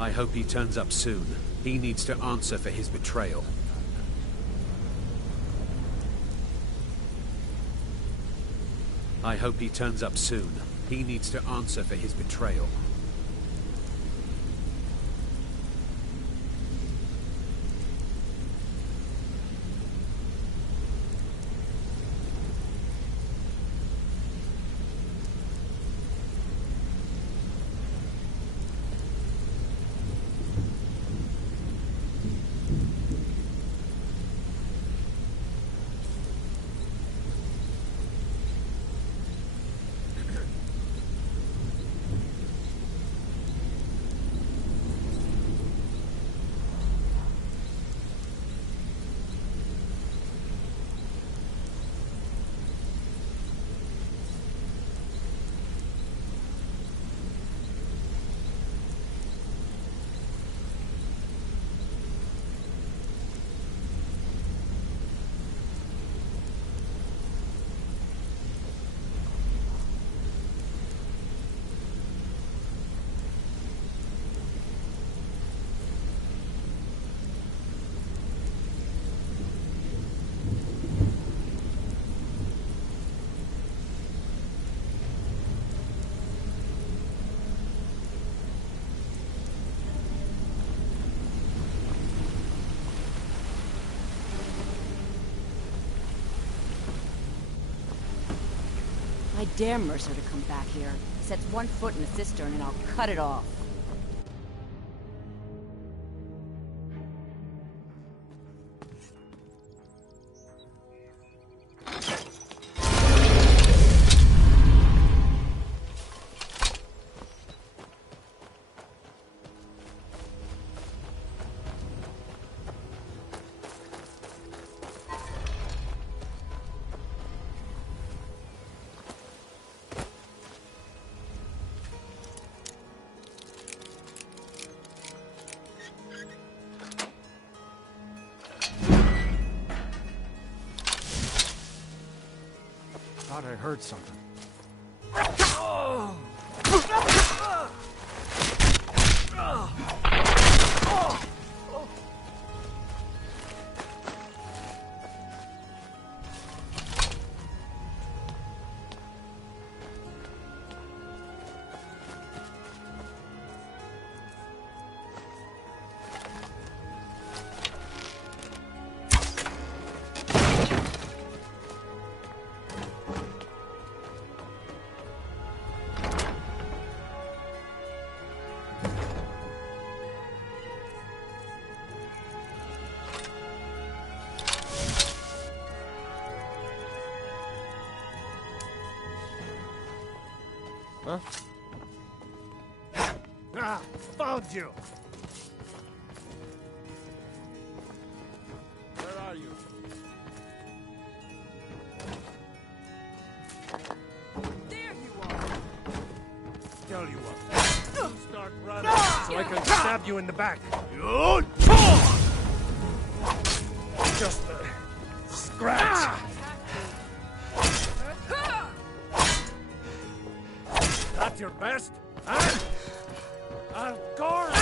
I hope he turns up soon. He needs to answer for his betrayal. I hope he turns up soon. He needs to answer for his betrayal. I dare Mercer to come back here. He sets one foot in the cistern and I'll cut it off. Thought I heard something. Huh? Ah, found you! Where are you? There you are! Tell you what. Start running so I can stab you in the back. Just a scratch. That's your best? Huh? I'll guard.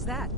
How's that?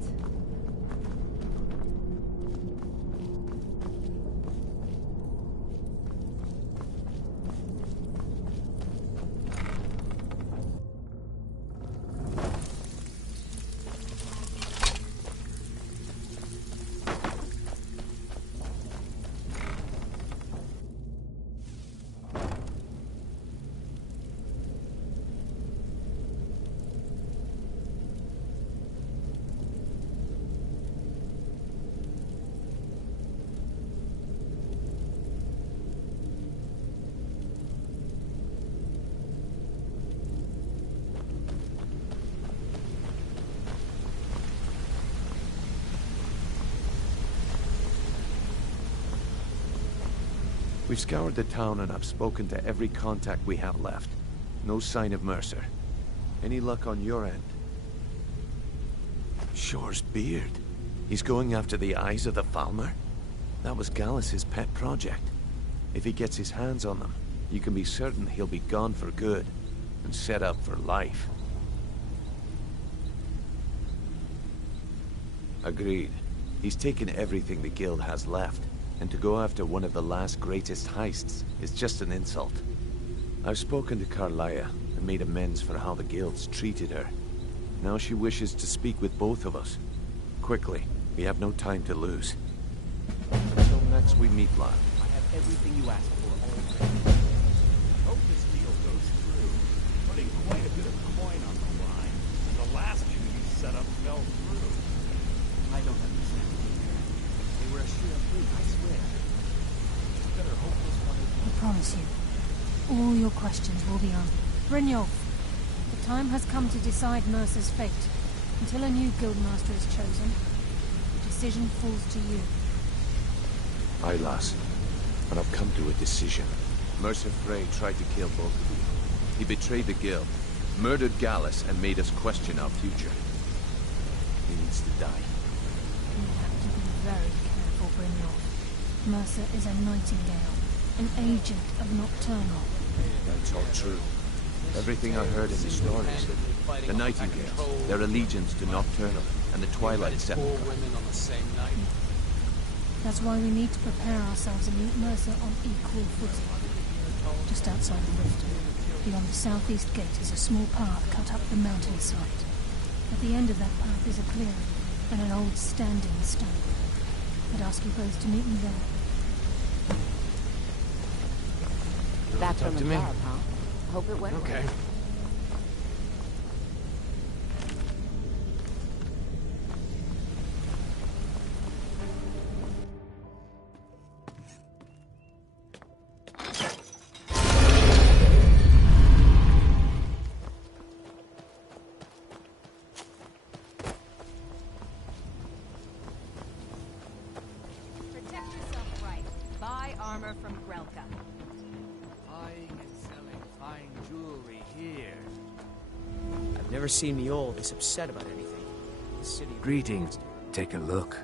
We've scoured the town and I've spoken to every contact we have left. No sign of Mercer. Any luck on your end? Shore's beard. He's going after the eyes of the Falmer? That was Gallus's pet project. If he gets his hands on them, you can be certain he'll be gone for good and set up for life. Agreed. He's taken everything the guild has left. And to go after one of the last greatest heists is just an insult. I've spoken to Carlia and made amends for how the guilds treated her. Now she wishes to speak with both of us. Quickly, we have no time to lose. Until next we meet, lad. I have everything you asked for already. Hope this deal goes through. Putting quite a bit of coin on the line. And the last thing you set up fell through. I don't understand. They were a sure thing, I swear. Better hope this one is... I promise you, all your questions will be answered. Brynjolf, the time has come to decide Mercer's fate. Until a new guildmaster is chosen, the decision falls to you. Aye, lass. And I've come to a decision. Mercer Frey tried to kill both of you. He betrayed the guild, murdered Gallus, and made us question our future. He needs to die. You have to be very careful, Brynjolf. Mercer is a nightingale, an agent of Nocturnal. That's all true. Everything I heard in the stories. The Nightingales, their allegiance to Nocturnal, and the Twilight Sepulchre. That's why we need to prepare ourselves and meet Mercer on equal footing. Just outside the rift, beyond the southeast gate is a small path cut up the mountainside. At the end of that path is a clearing, and an old standing stone. I'd ask you both to meet me there. Back from the me. job, huh? Hope it went Okay. well. Protect yourself right. Buy armor from Grelka. Buying and selling fine jewelry here. I've never seen the old this upset about anything. The city... Greetings. Take a look.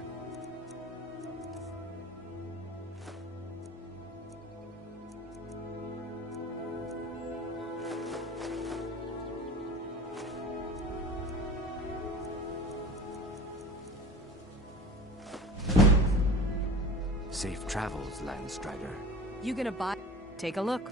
Safe travels, Landstrider. You gonna buy? Take a look.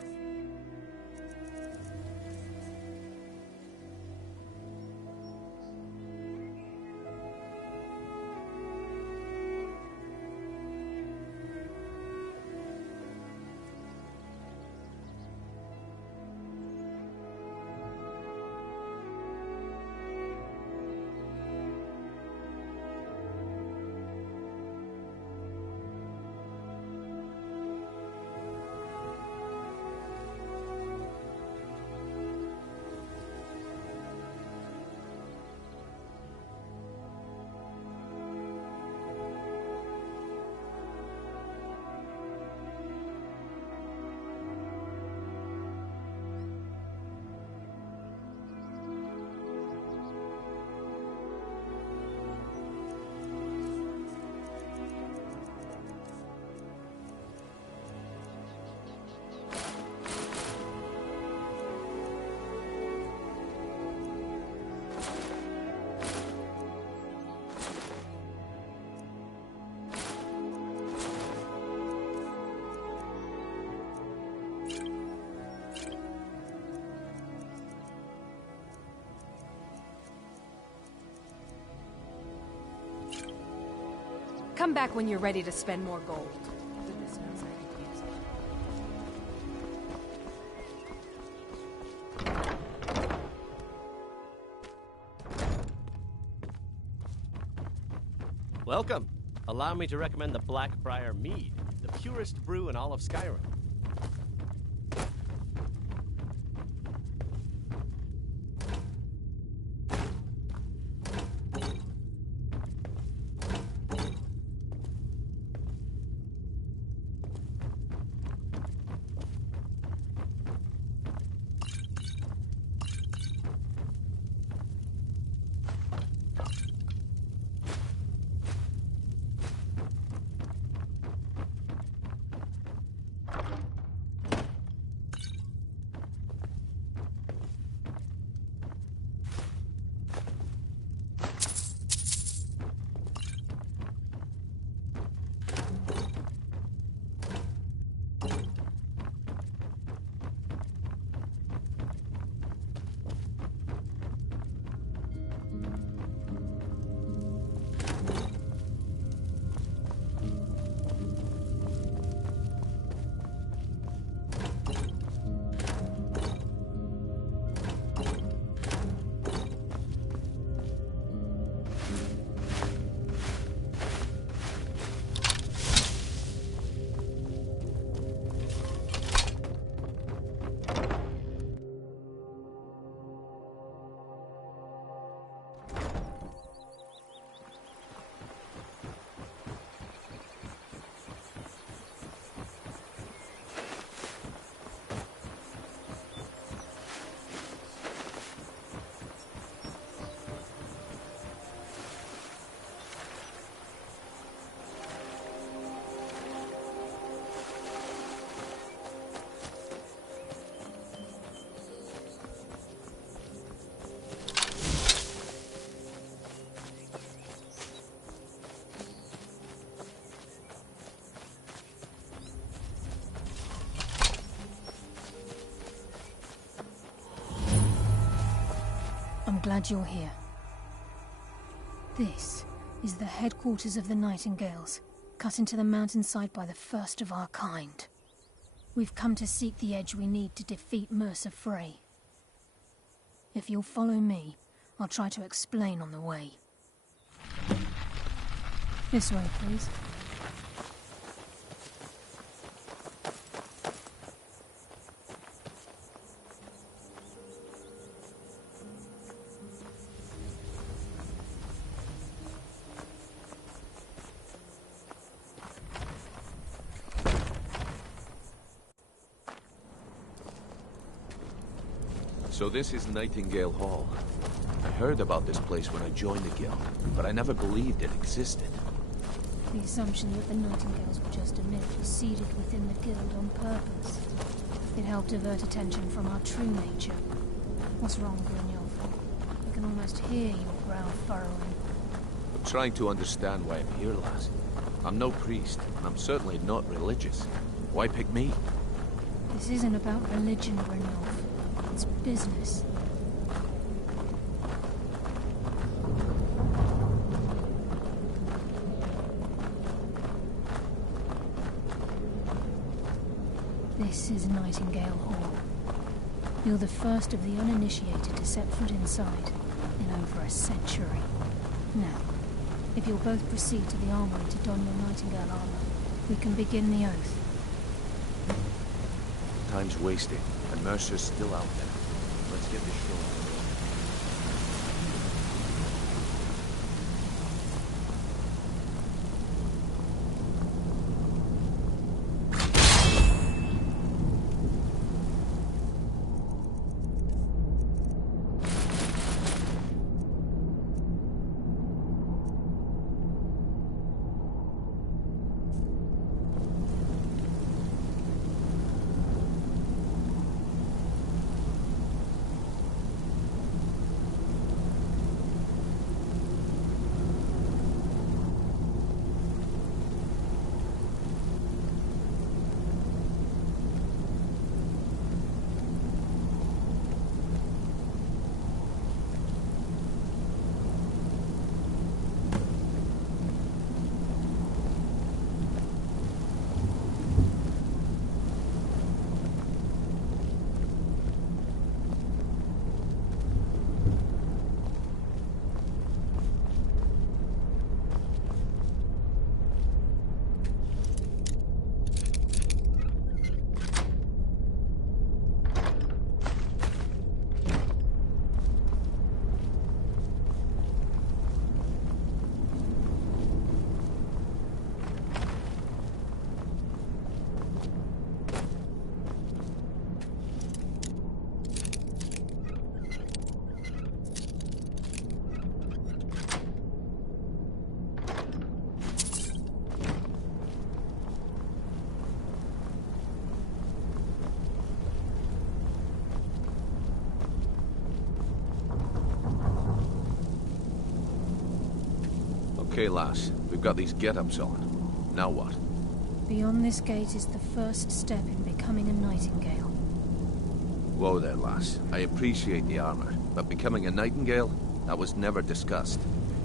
Come back when you're ready to spend more gold. Goodness knows I could use it. Welcome. Allow me to recommend the Blackbriar Mead, the purest brew in all of Skyrim. I'm glad you're here. This is the headquarters of the Nightingales, cut into the mountainside by the first of our kind. We've come to seek the edge we need to defeat Mercer Frey. If you'll follow me, I'll try to explain on the way. This way, please. So this is Nightingale Hall. I heard about this place when I joined the guild, but I never believed it existed. The assumption that the Nightingales were just a myth was seeded within the guild on purpose. It helped divert attention from our true nature. What's wrong, Brynjolf? I can almost hear your brow furrowing. I'm trying to understand why I'm here, lass. I'm no priest, and I'm certainly not religious. Why pick me? This isn't about religion, Brynjolf. It's business. This is Nightingale Hall. You're the first of the uninitiated to set foot inside in over a century. Now, if you'll both proceed to the armory to don your Nightingale armor, we can begin the oath. Time's wasting, and Mercer's still out there. Let's get this show. Okay, lass. We've got these get-ups on. Now what? Beyond this gate is the first step in becoming a nightingale. Whoa there, lass. I appreciate the armor, but becoming a nightingale? That was never discussed.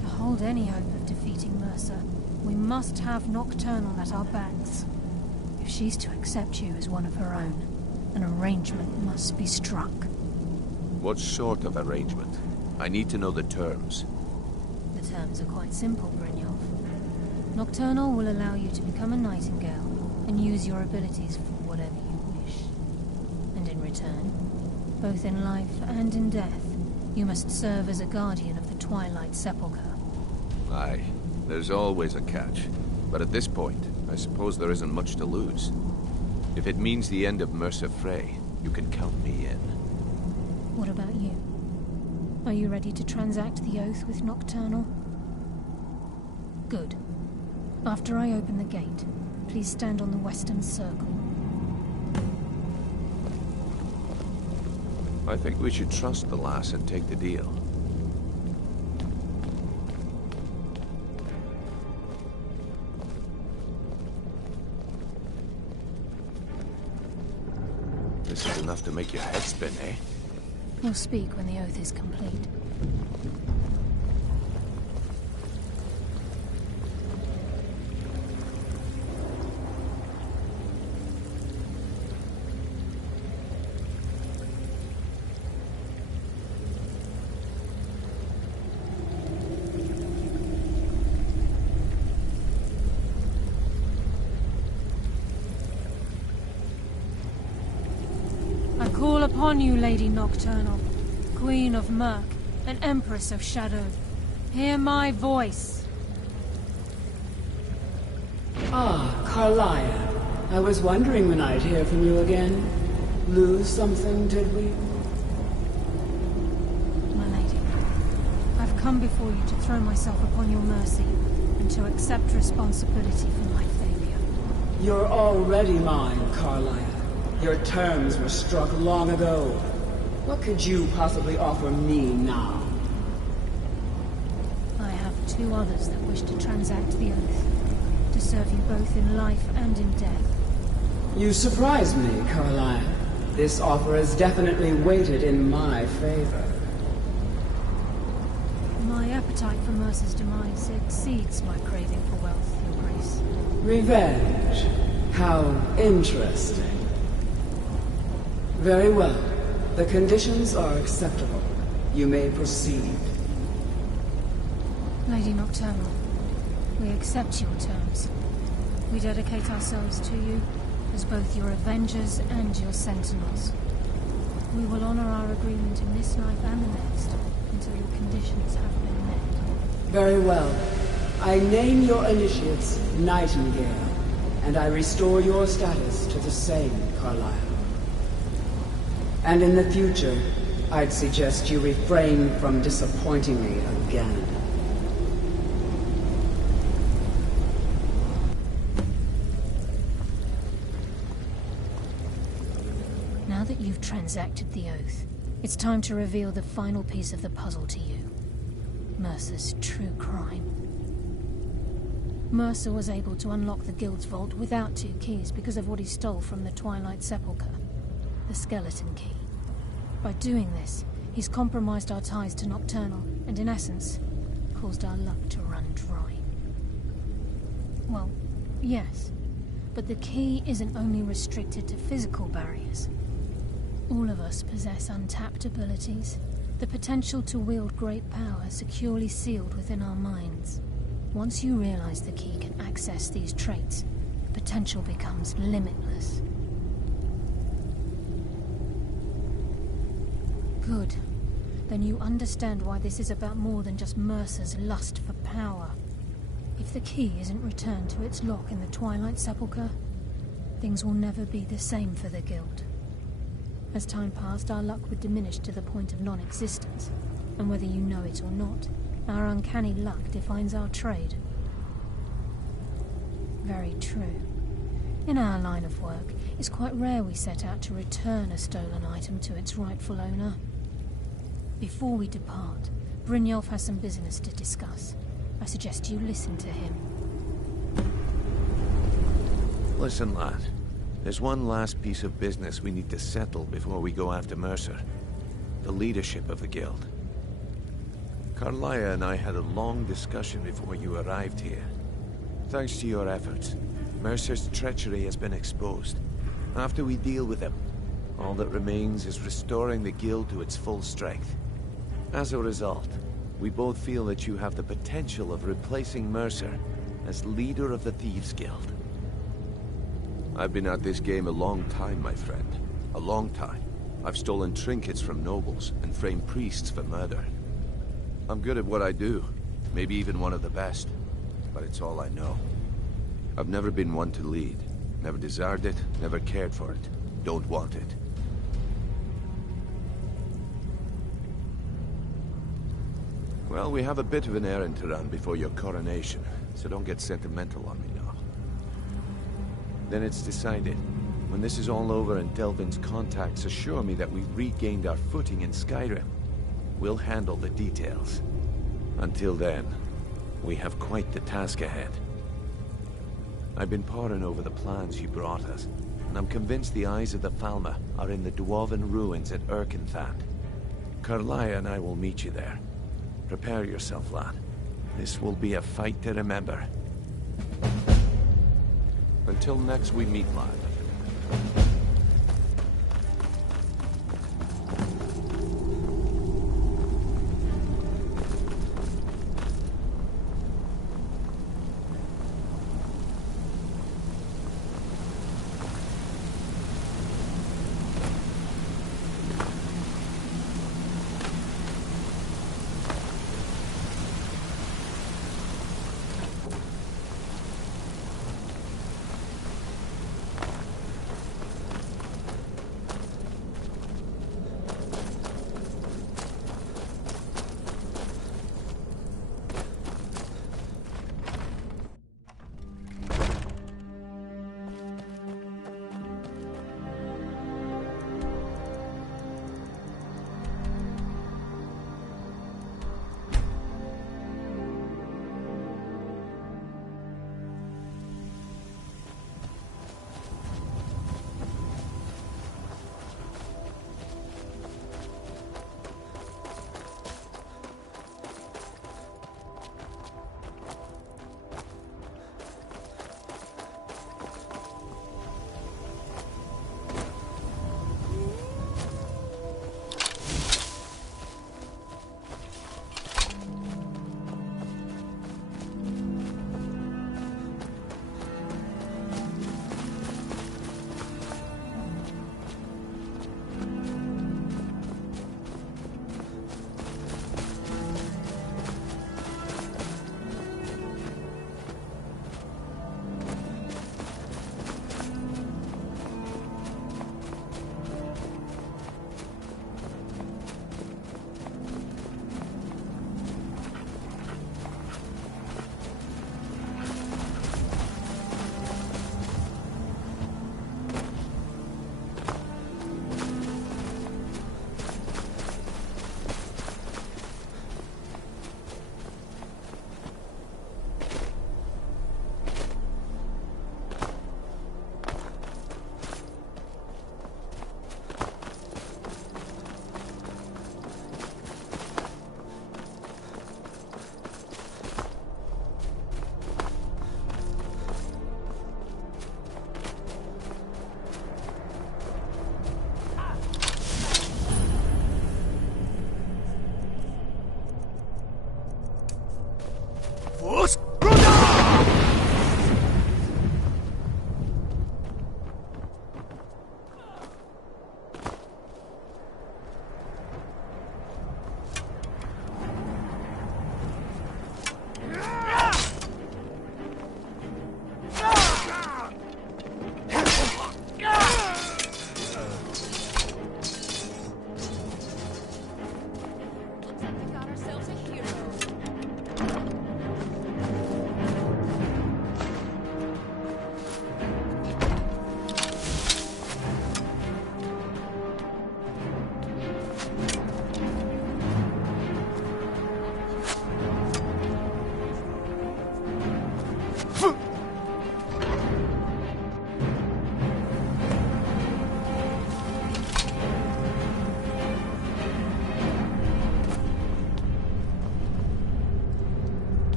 To hold any hope of defeating Mercer, we must have Nocturnal at our backs. If she's to accept you as one of her own, an arrangement must be struck. What sort of arrangement? I need to know the terms. The terms are quite simple, Brynjolf. Nocturnal will allow you to become a nightingale and use your abilities for whatever you wish. And in return, both in life and in death, you must serve as a guardian of the Twilight Sepulchre. Aye, there's always a catch. But at this point, I suppose there isn't much to lose. If it means the end of Mercer Frey, you can count me in. What about you? Are you ready to transact the oath with Nocturnal? Good. After I open the gate, please stand on the western circle. I think we should trust the lass and take the deal. This is enough to make your head spin, eh? We'll speak when the oath is complete. I call upon you, Lady Nocturnal, Queen of Murk, and Empress of Shadow. Hear my voice. Ah, Carlia. I was wondering when I'd hear from you again. Lose something, did we? My lady, I've come before you to throw myself upon your mercy, and to accept responsibility for my failure. You're already mine, Carlia. Your terms were struck long ago. What could you possibly offer me now? I have two others that wish to transact the oath, to serve you both in life and in death. You surprise me, Carlia. This offer is definitely weighted in my favor. My appetite for Mercer's demise exceeds my craving for wealth, Your Grace. Revenge. How interesting. Very well. The conditions are acceptable. You may proceed. Lady Nocturnal, we accept your terms. We dedicate ourselves to you as both your avengers and your sentinels. We will honor our agreement in this life and the next until your conditions have been met. Very well. I name your initiates Nightingale, and I restore your status to the same, Carlisle. And in the future, I'd suggest you refrain from disappointing me again. Now that you've transacted the oath, it's time to reveal the final piece of the puzzle to you. Mercer's true crime. Mercer was able to unlock the Guild's vault without two keys because of what he stole from the Twilight Sepulchre. The skeleton key. By doing this, he's compromised our ties to Nocturnal, and in essence, caused our luck to run dry. Well, yes, but the key isn't only restricted to physical barriers. All of us possess untapped abilities, the potential to wield great power securely sealed within our minds. Once you realize the key can access these traits, potential becomes limitless. Good. Then you understand why this is about more than just Mercer's lust for power. If the key isn't returned to its lock in the Twilight Sepulchre, things will never be the same for the Guild. As time passed, our luck would diminish to the point of non-existence, and whether you know it or not, our uncanny luck defines our trade. Very true. In our line of work, it's quite rare we set out to return a stolen item to its rightful owner. Before we depart, Brynjolf has some business to discuss. I suggest you listen to him. Listen, lad. There's one last piece of business we need to settle before we go after Mercer. The leadership of the guild. Carlia and I had a long discussion before you arrived here. Thanks to your efforts, Mercer's treachery has been exposed. After we deal with him, all that remains is restoring the guild to its full strength. As a result, we both feel that you have the potential of replacing Mercer as leader of the Thieves' Guild. I've been at this game a long time, my friend. A long time. I've stolen trinkets from nobles and framed priests for murder. I'm good at what I do, maybe even one of the best, but it's all I know. I've never been one to lead. Never desired it, never cared for it. Don't want it. Well, we have a bit of an errand to run before your coronation, so don't get sentimental on me now. Then it's decided. When this is all over and Delvin's contacts assure me that we've regained our footing in Skyrim, we'll handle the details. Until then, we have quite the task ahead. I've been poring over the plans you brought us, and I'm convinced the eyes of the Falmer are in the Dwarven ruins at Erkenthand. Carlia and I will meet you there. Prepare yourself, lad. This will be a fight to remember. Until next we meet, lad.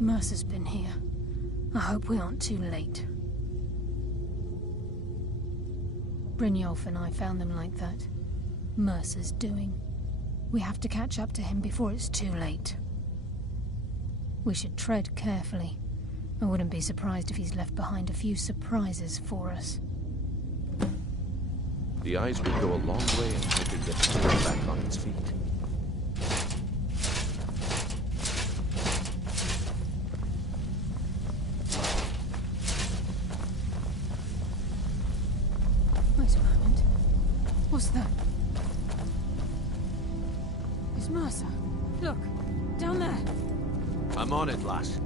Mercer's been here. I hope we aren't too late. Brynjolf and I found them like that. Mercer's doing. We have to catch up to him before it's too late. We should tread carefully. I wouldn't be surprised if he's left behind a few surprises for us. The eyes would go a long way in helping get the town back on its feet. Wait a moment. What's that? It's Mercer. Look, down there. I'm on it, lass.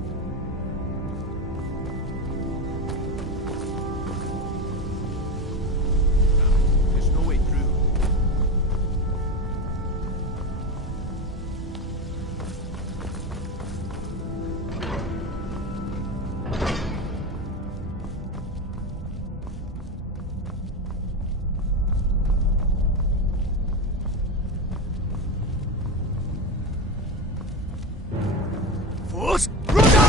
There's no way through. Force, run out!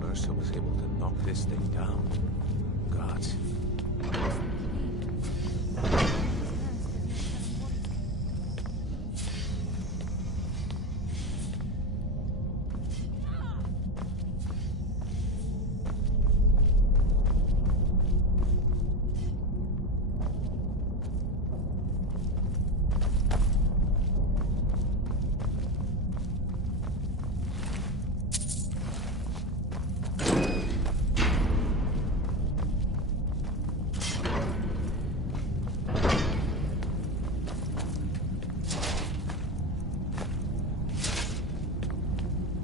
Mercer was able to knock this thing down. Gods.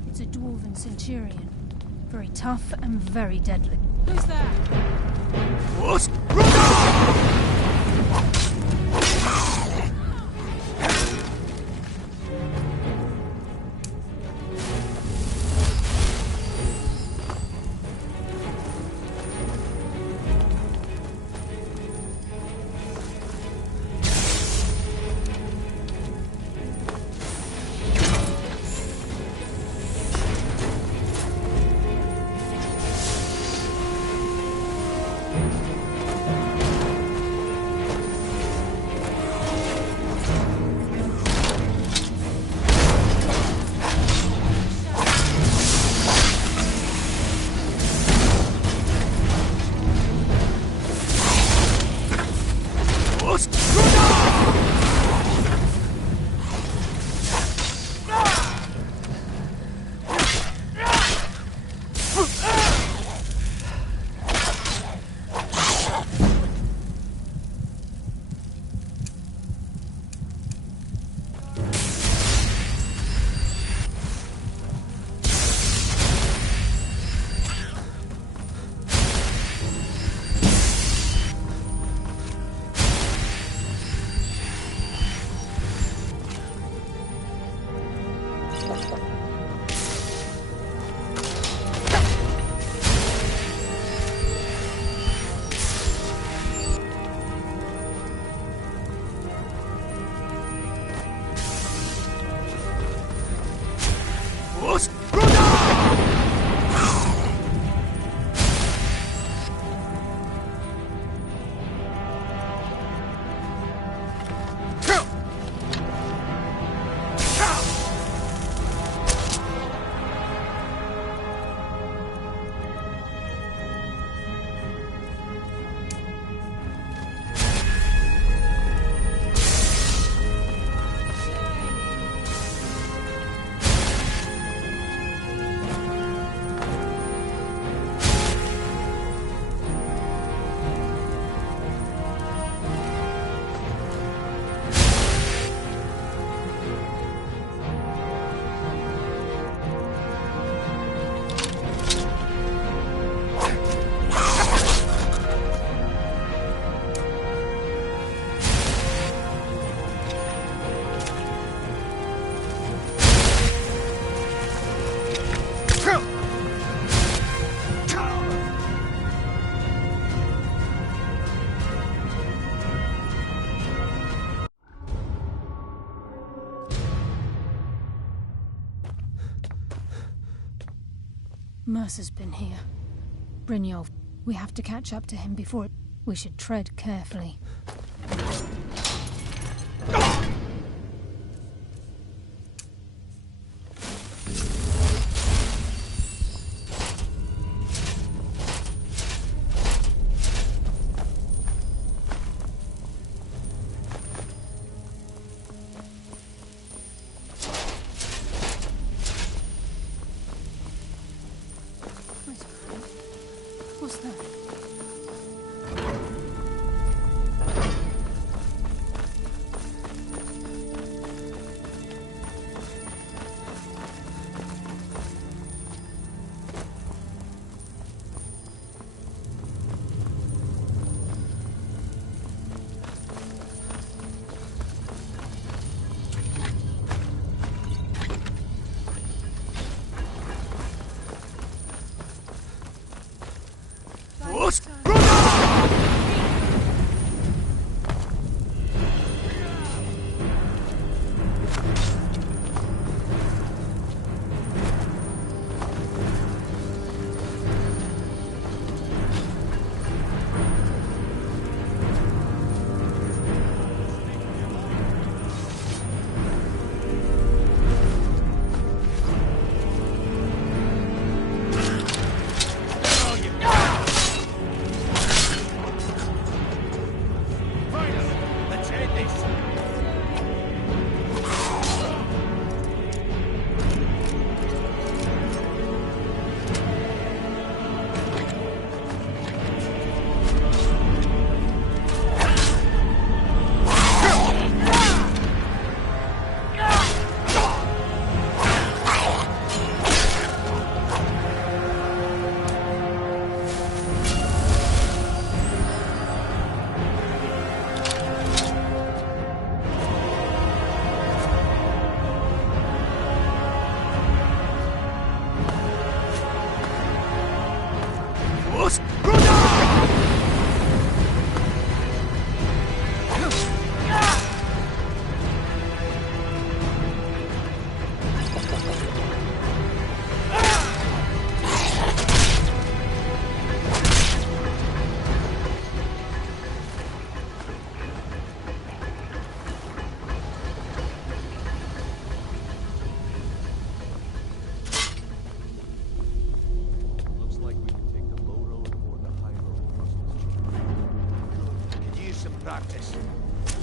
It's a dwarven centurion. Very tough and very deadly. Who's there? What? Mercer's been here. Brynjolf, we have to catch up to him before it... We should tread carefully. What's that?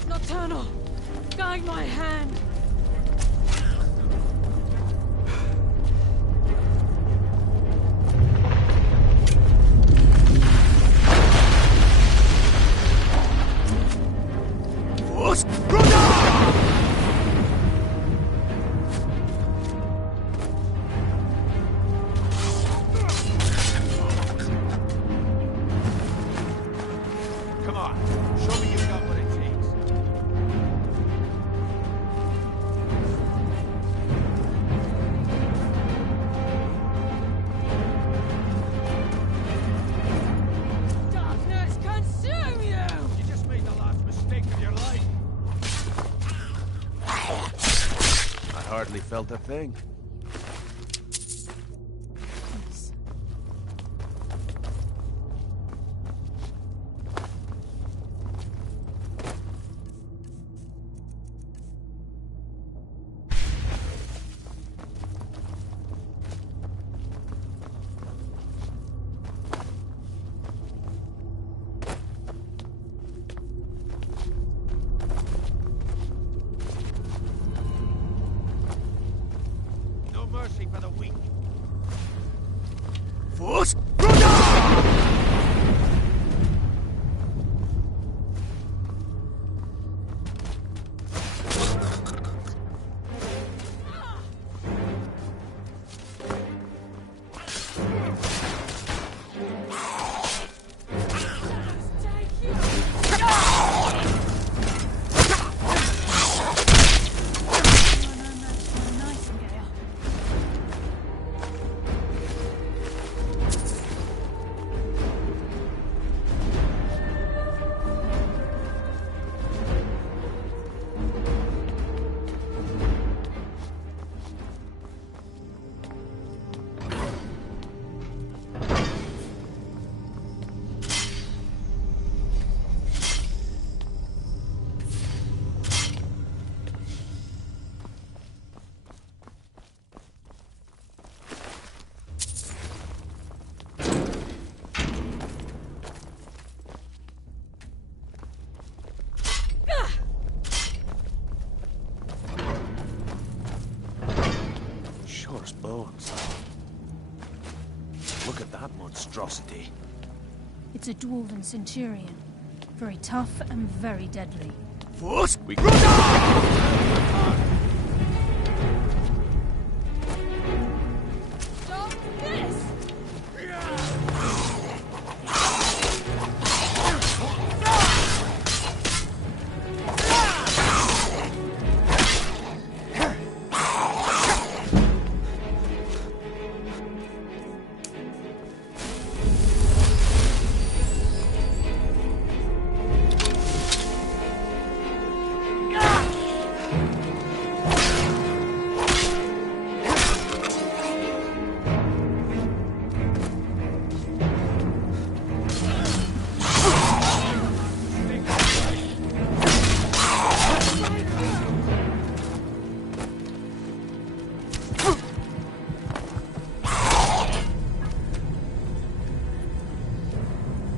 Nocturnal! Guide my hand! Come on, show me you've got what it takes. Darkness consume you! You just made the last mistake of your life. I hardly felt a thing. bones. Look at that monstrosity. It's a dwarven centurion. Very tough and very deadly. What? We Stop this!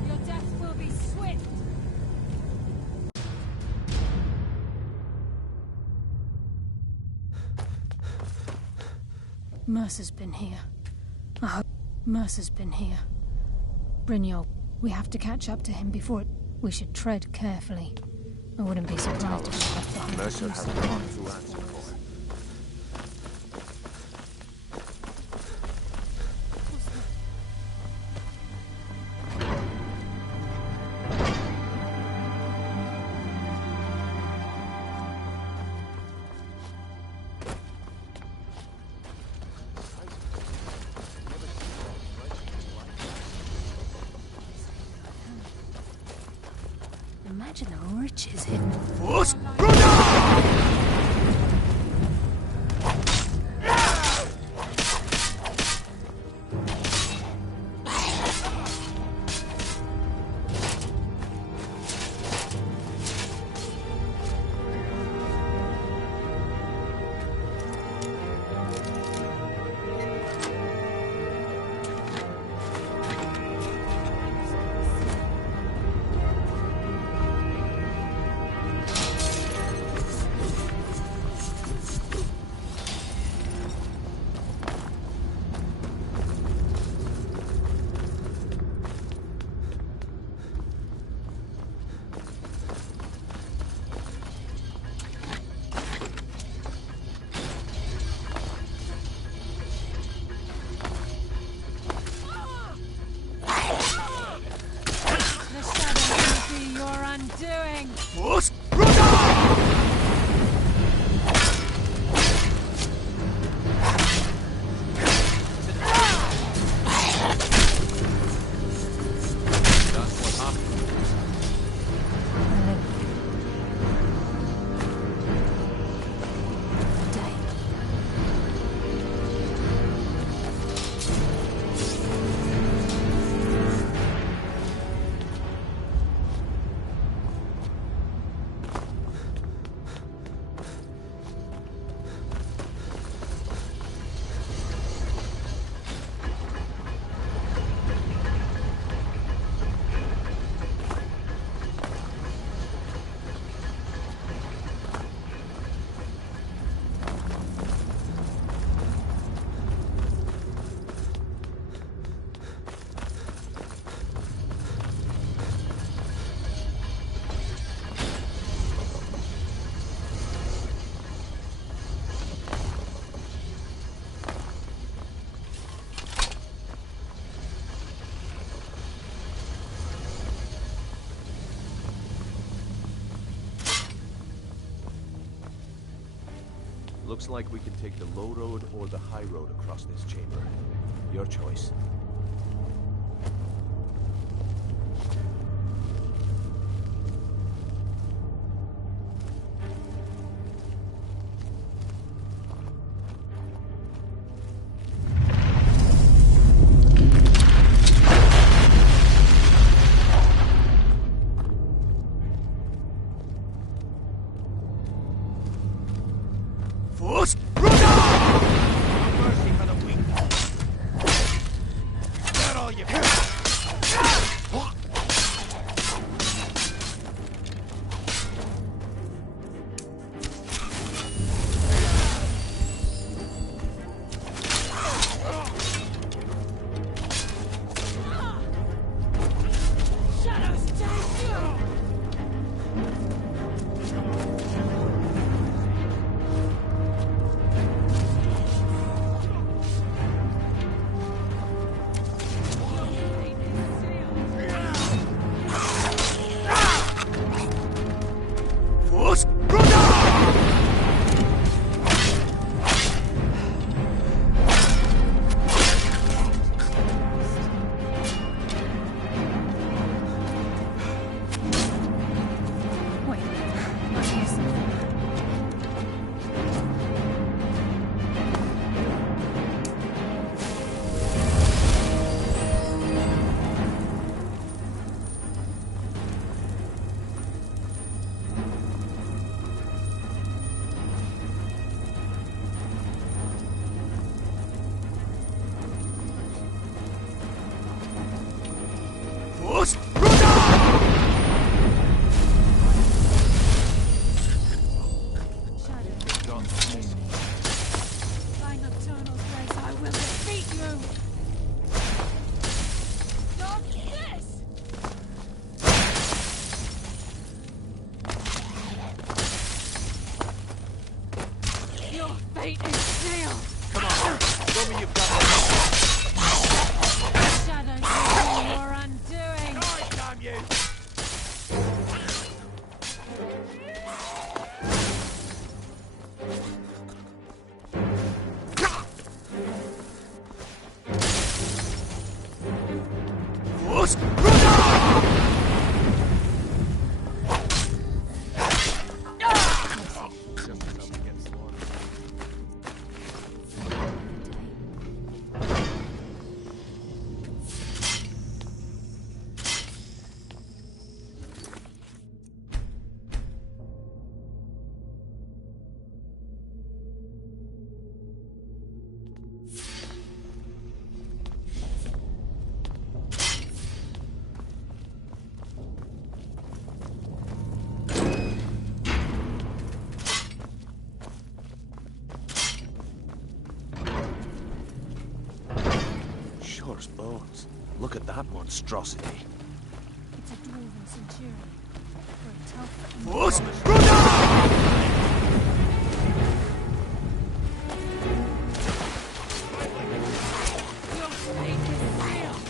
Your death will be swift. Mercer's been here. I hope Mercer's been here. Brynjolf, we have to catch up to him before it... We should tread carefully. I wouldn't be surprised if we left behind. Mercer has something. gone to answer for. Imagine the riches hidden. The shadow will be your undoing. That's what happened. Day. Looks like we can take the low road or the high road across this chamber. Your choice. Mercy for the weak. fate is sealed! Come on, show me you've got it. Shadows will be your undoing! Die, damn you! Bones. Look at that monstrosity. It's a dwarven centurion. Very tough. Your fate is sealed!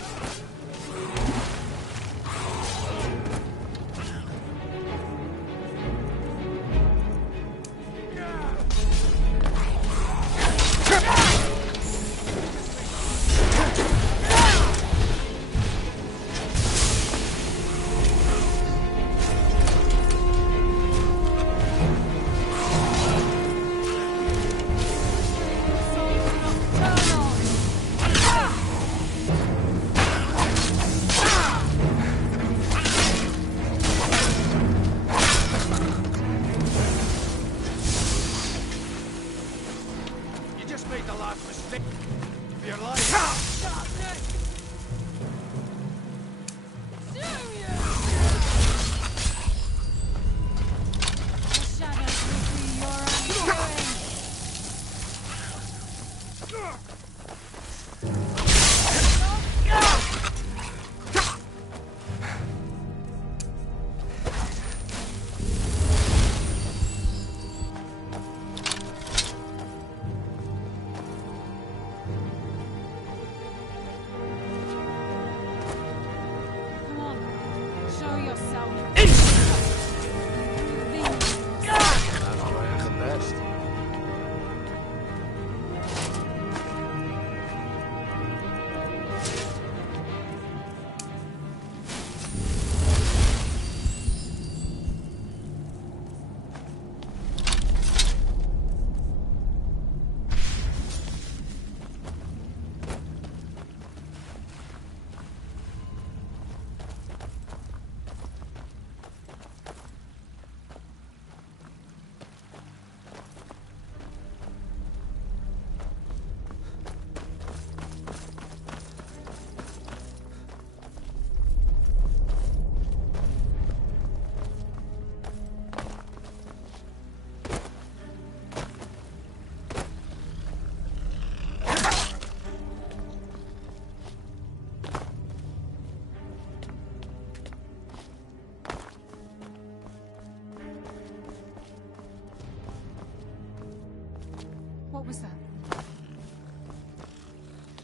What was that?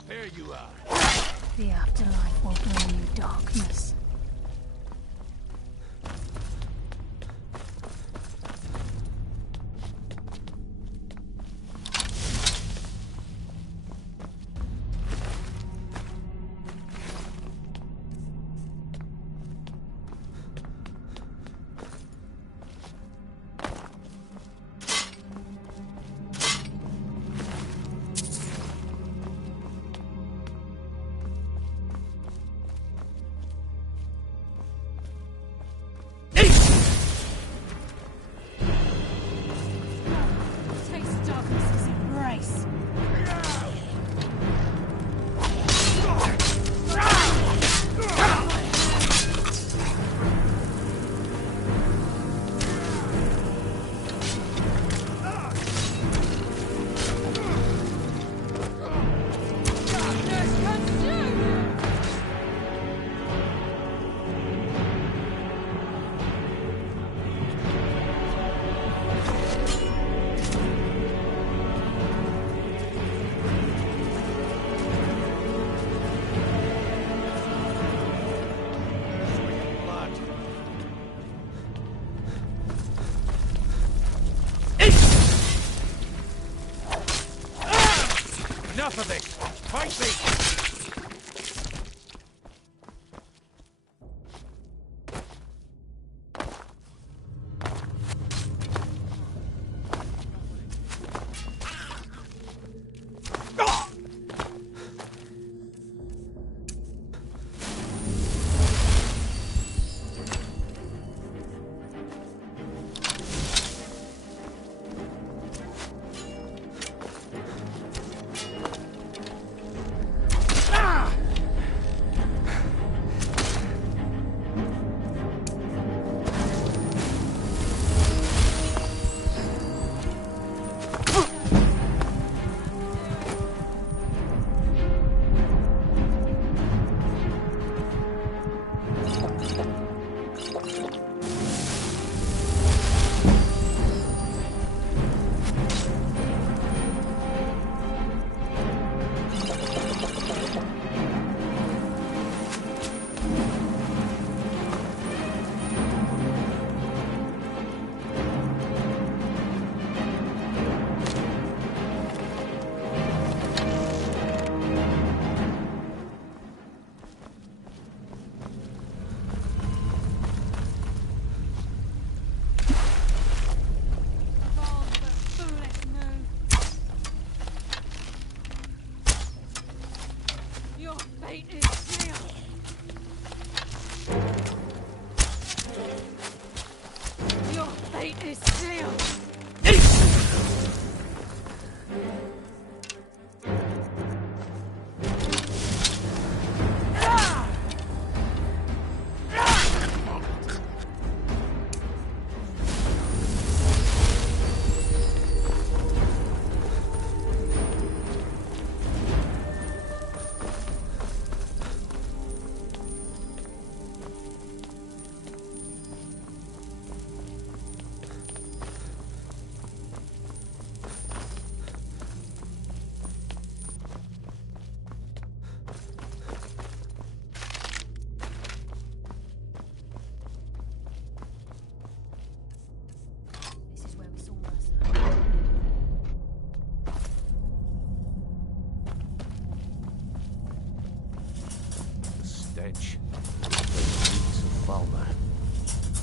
There you are. The afterlife will bring you darkness. enough of this! Fight me!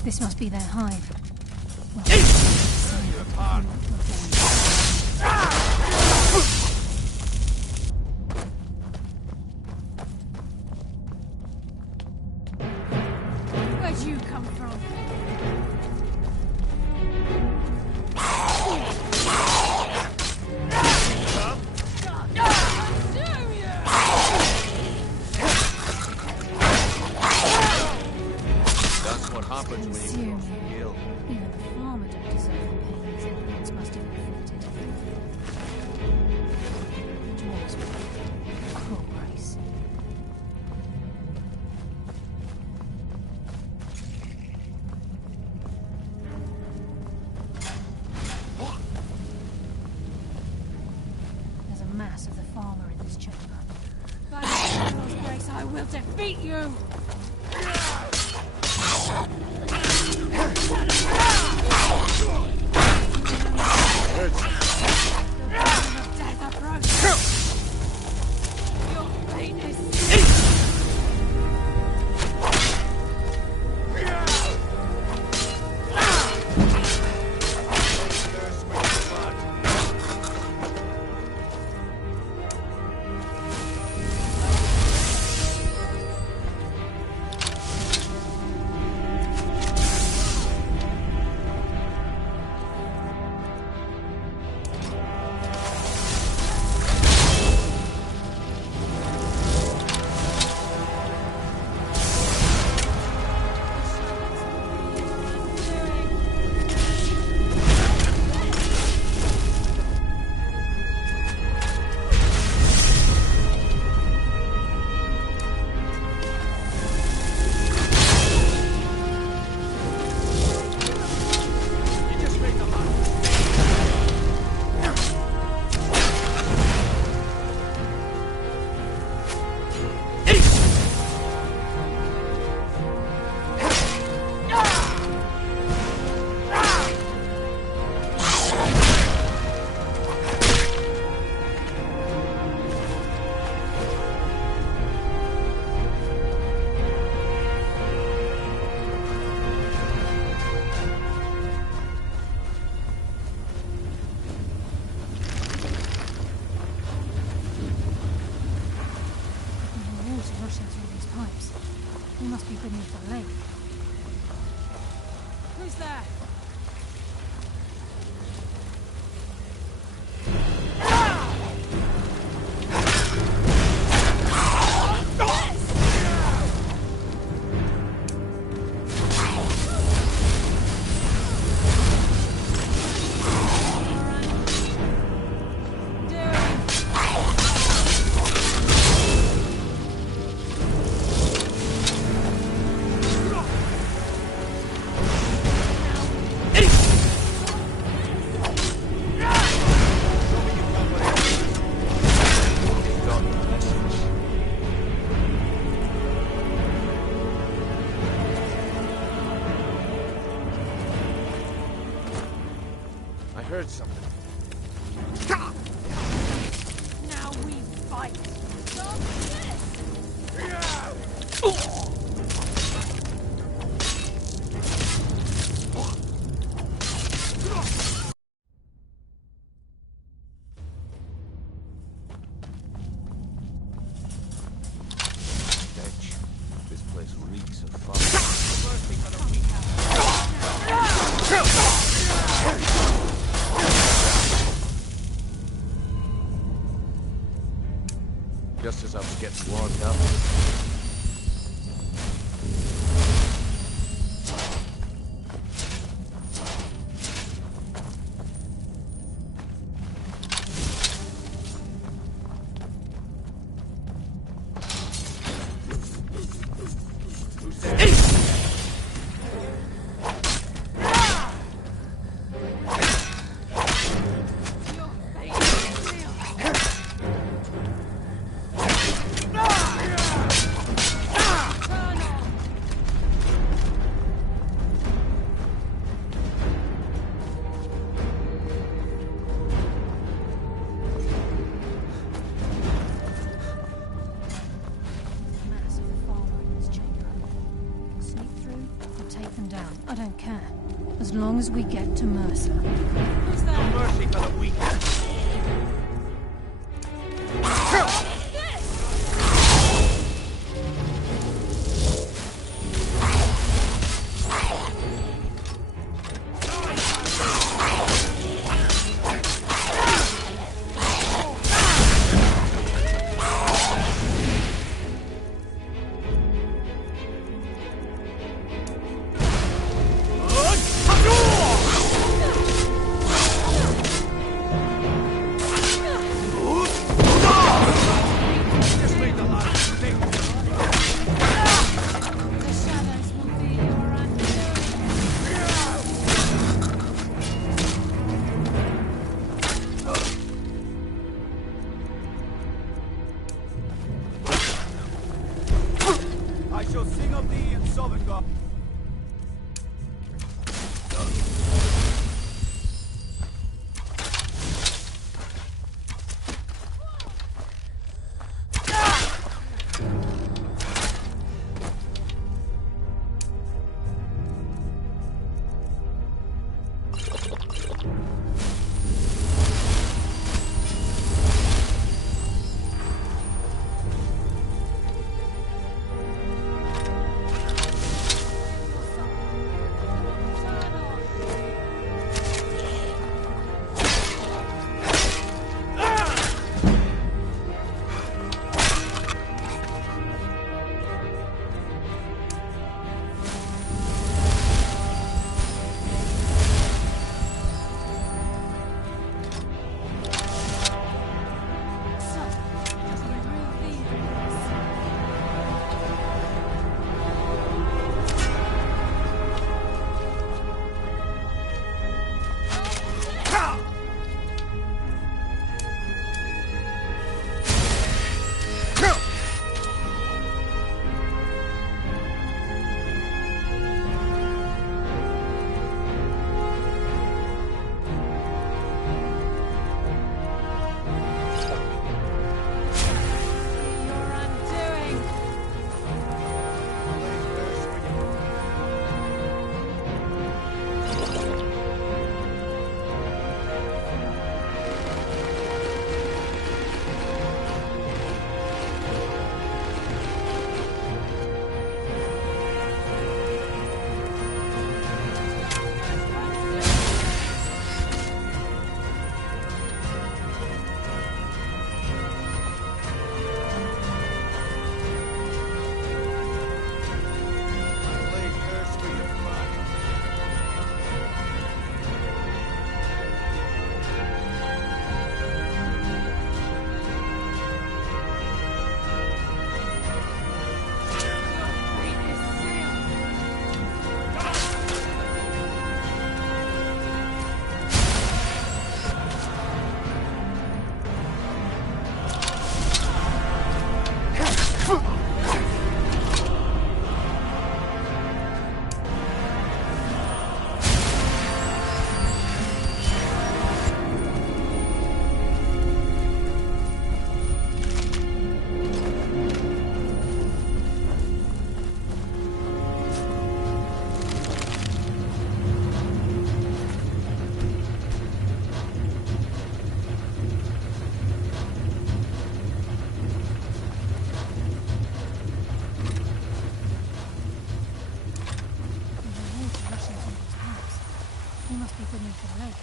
This must be their hive. Well, where'd you come from? even the farmer don't deserve the pain his ignorance must have inflicted. Dwarves were a cruel race. There's a mass of the farmer in this chamber. By God's grace, I will defeat you! Who's there? Heard something. Now we fight. Stop This place reeks of fire. Just as I was getting warmed up. I don't care. As long as we get to Mercer. Who's there? No mercy for the weak. He must be beneath the lake.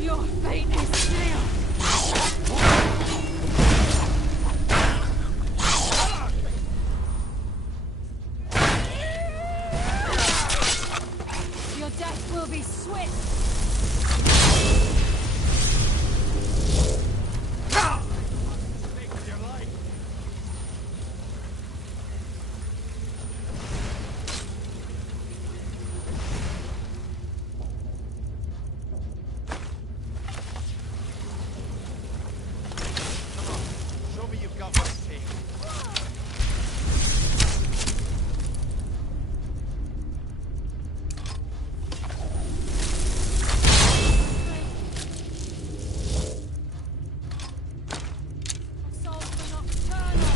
Your fate is sealed! Your death will be swift! Show me you've got what it takes. Souls are nocturnal!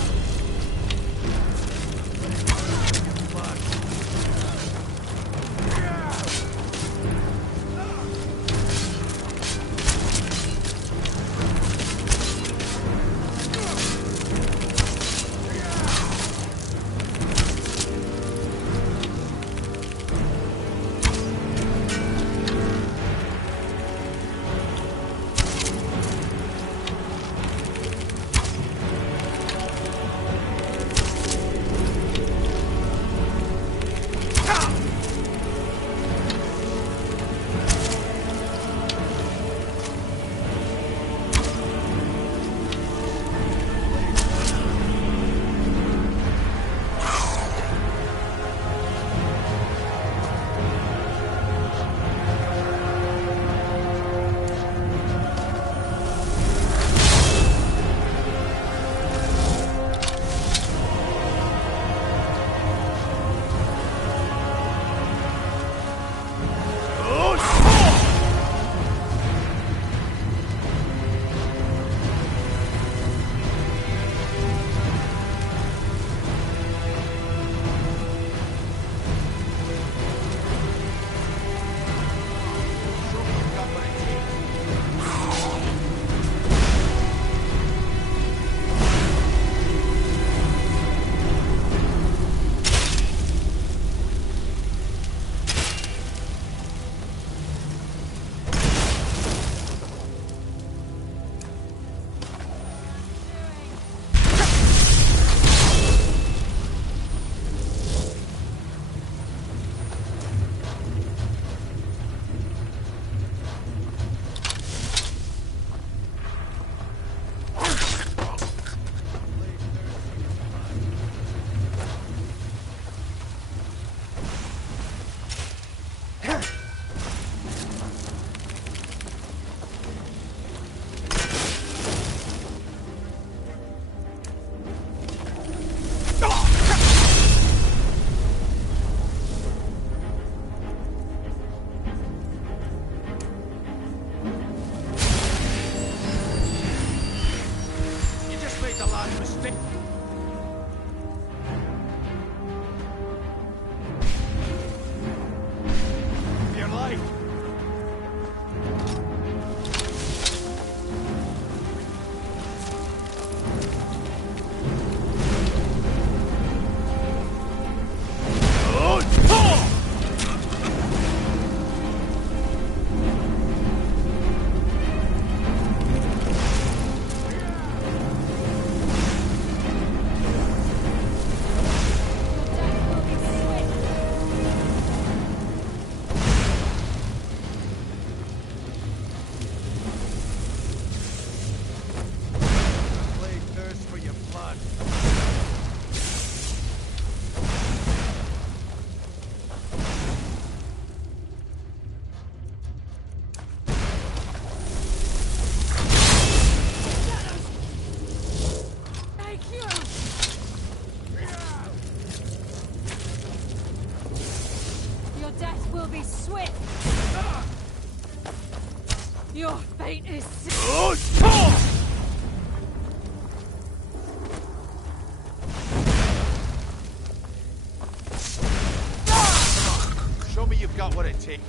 Your fate is sealed. Show me you've got what it takes.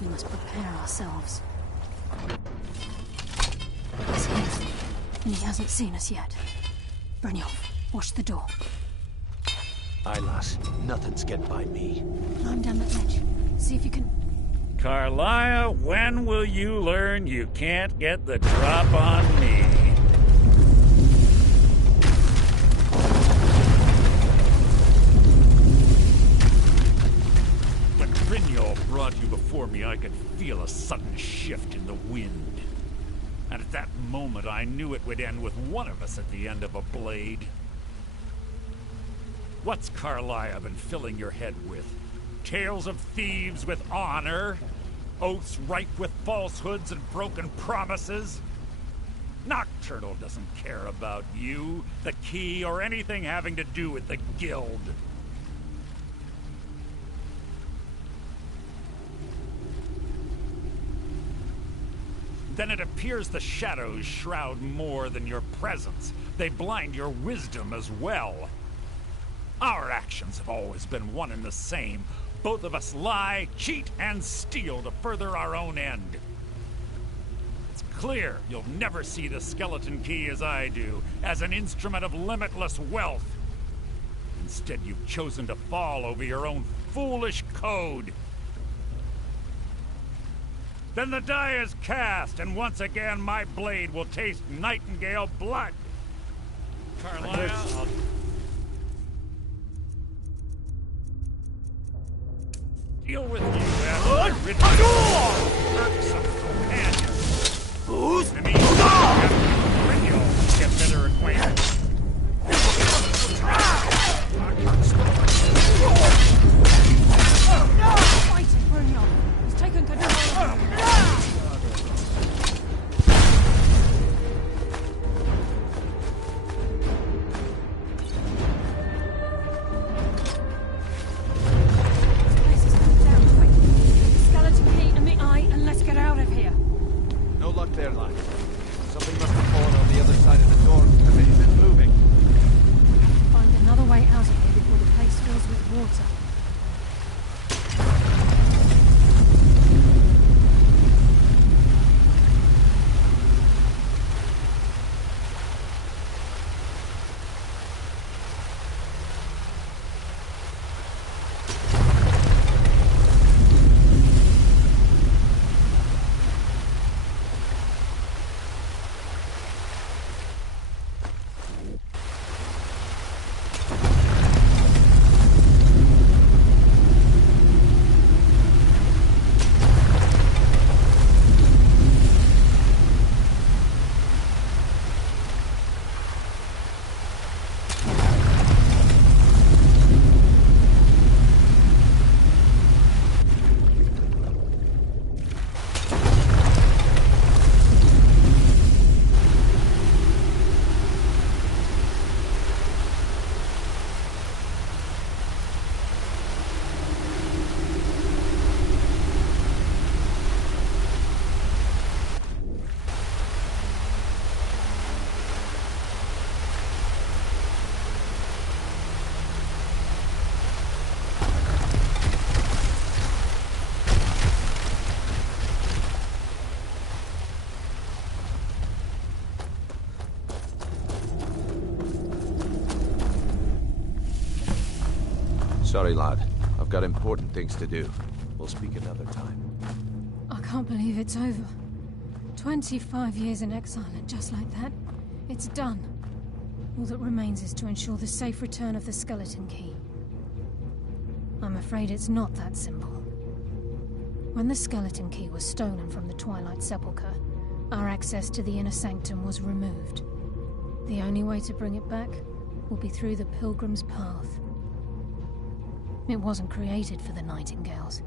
We must prepare ourselves. He's here, and he hasn't seen us yet. Brynjolf, watch the door. Aye, lass. Nothing's getting by me. Climb down that ledge. See if you can... Karliah, when will you learn you can't get the drop on me? When Brynjolf brought you before me, I could feel a sudden shift in the wind. And at that moment, I knew it would end with one of us at the end of a blade. What's Karliah been filling your head with? Tales of thieves with honor? Oaths ripe with falsehoods and broken promises? Nocturnal doesn't care about you, the key, or anything having to do with the guild. Then it appears the shadows shroud more than your presence. They blind your wisdom as well. Our actions have always been one and the same. Both of us lie, cheat, and steal to further our own end. It's clear you'll never see the skeleton key as I do, as an instrument of limitless wealth. Instead, you've chosen to fall over your own foolish code. Then the die is cast, and once again my blade will taste nightingale blood. Karliah, I'll... deal with you as I rid irksome companions. Who's? In the meantime, Brynjolf get better acquainted. Fight it, Brynjolf. He's taken control. There, lad. Something must have fallen on the other side of the door. The thing isn't moving. Find another way out of here before the place fills with water. Sorry, lad. I've got important things to do. We'll speak another time. I can't believe it's over. 25 years in exile, and just like that, it's done. All that remains is to ensure the safe return of the skeleton key. I'm afraid it's not that simple. When the skeleton key was stolen from the Twilight Sepulchre, our access to the inner sanctum was removed. The only way to bring it back will be through the Pilgrim's Path. It wasn't created for the Nightingales.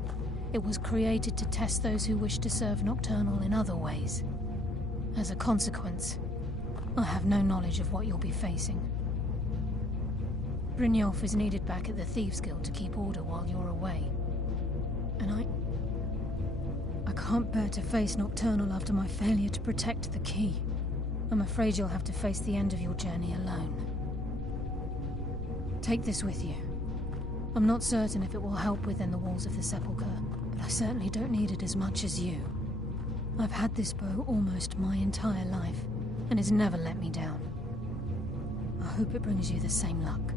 It was created to test those who wish to serve Nocturnal in other ways. As a consequence, I have no knowledge of what you'll be facing. Brynjolf is needed back at the Thieves' Guild to keep order while you're away. And I can't bear to face Nocturnal after my failure to protect the key. I'm afraid you'll have to face the end of your journey alone. Take this with you. I'm not certain if it will help within the walls of the Sepulchre, but I certainly don't need it as much as you. I've had this bow almost my entire life, and it's never let me down. I hope it brings you the same luck.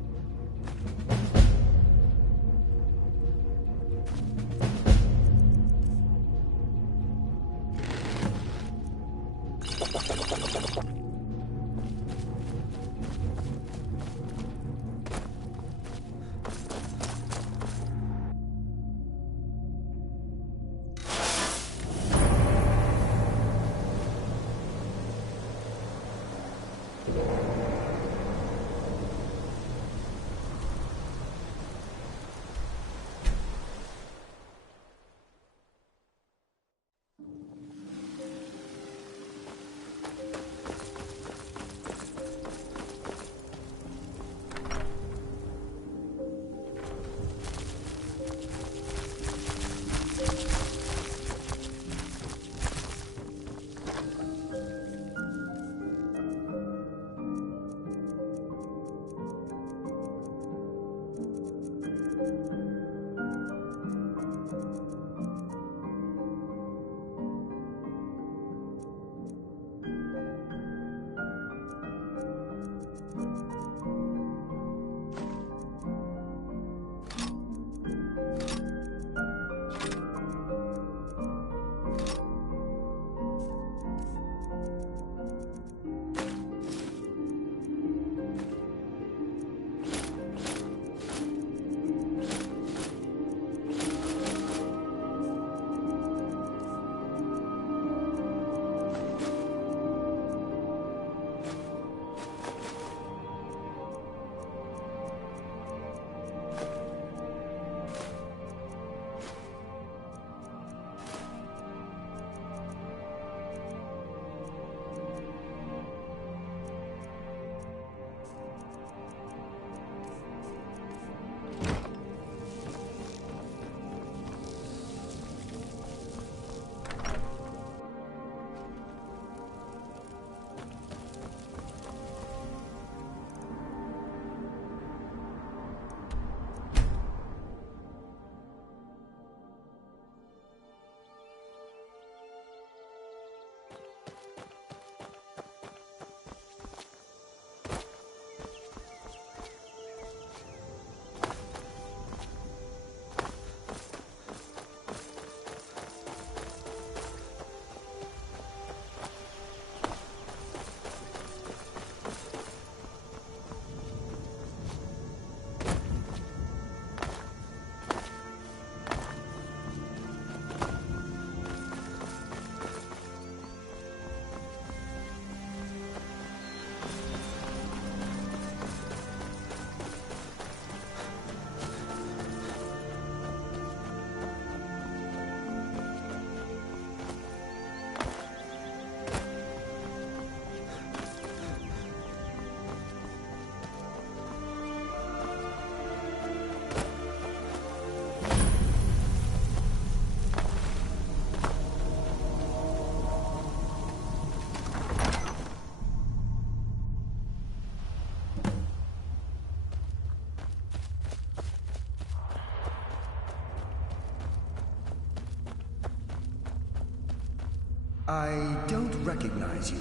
I don't recognize you,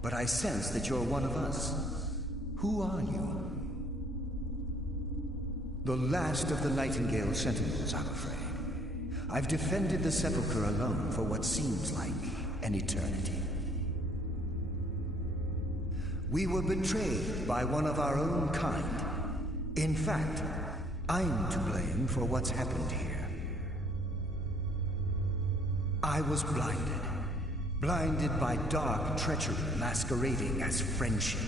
but I sense that you're one of us. Who are you? The last of the Nightingale Sentinels, I'm afraid. I've defended the Sepulchre alone for what seems like an eternity. We were betrayed by one of our own kind. In fact, I'm to blame for what's happened here. I was blinded. Blinded by dark treachery masquerading as friendship.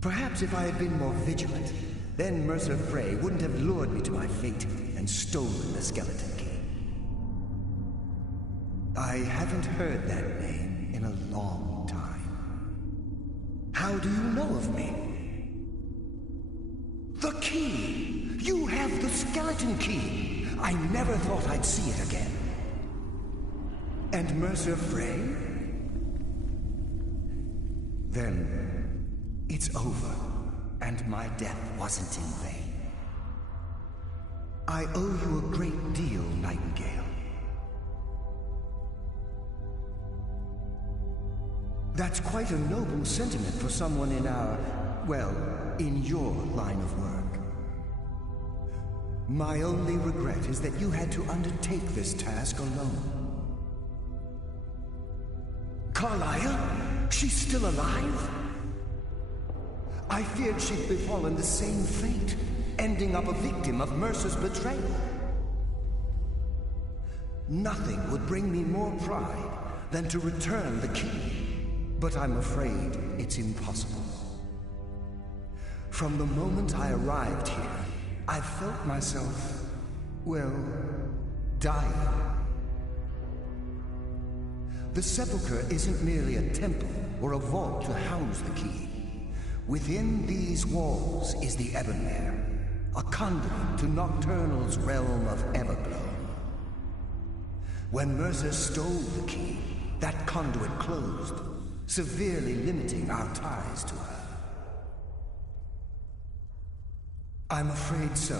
Perhaps if I had been more vigilant, then Mercer Frey wouldn't have lured me to my fate and stolen the skeleton key. I haven't heard that name in a long time. How do you know of me? The key! You have the skeleton key! I never thought I'd see it again. And Mercer Frey? Then it's over, and my death wasn't in vain. I owe you a great deal, Nightingale. That's quite a noble sentiment for someone in in your line of work. My only regret is that you had to undertake this task alone. Carlia? She's still alive? I feared she'd befallen the same fate, ending up a victim of Mercer's betrayal. Nothing would bring me more pride than to return the key, but I'm afraid it's impossible. From the moment I arrived here, I felt myself, dying. The Sepulchre isn't merely a temple or a vault to house the key. Within these walls is the Ebonmere, a conduit to Nocturnal's realm of Everglow. When Mercer stole the key, that conduit closed, severely limiting our ties to her. I'm afraid so.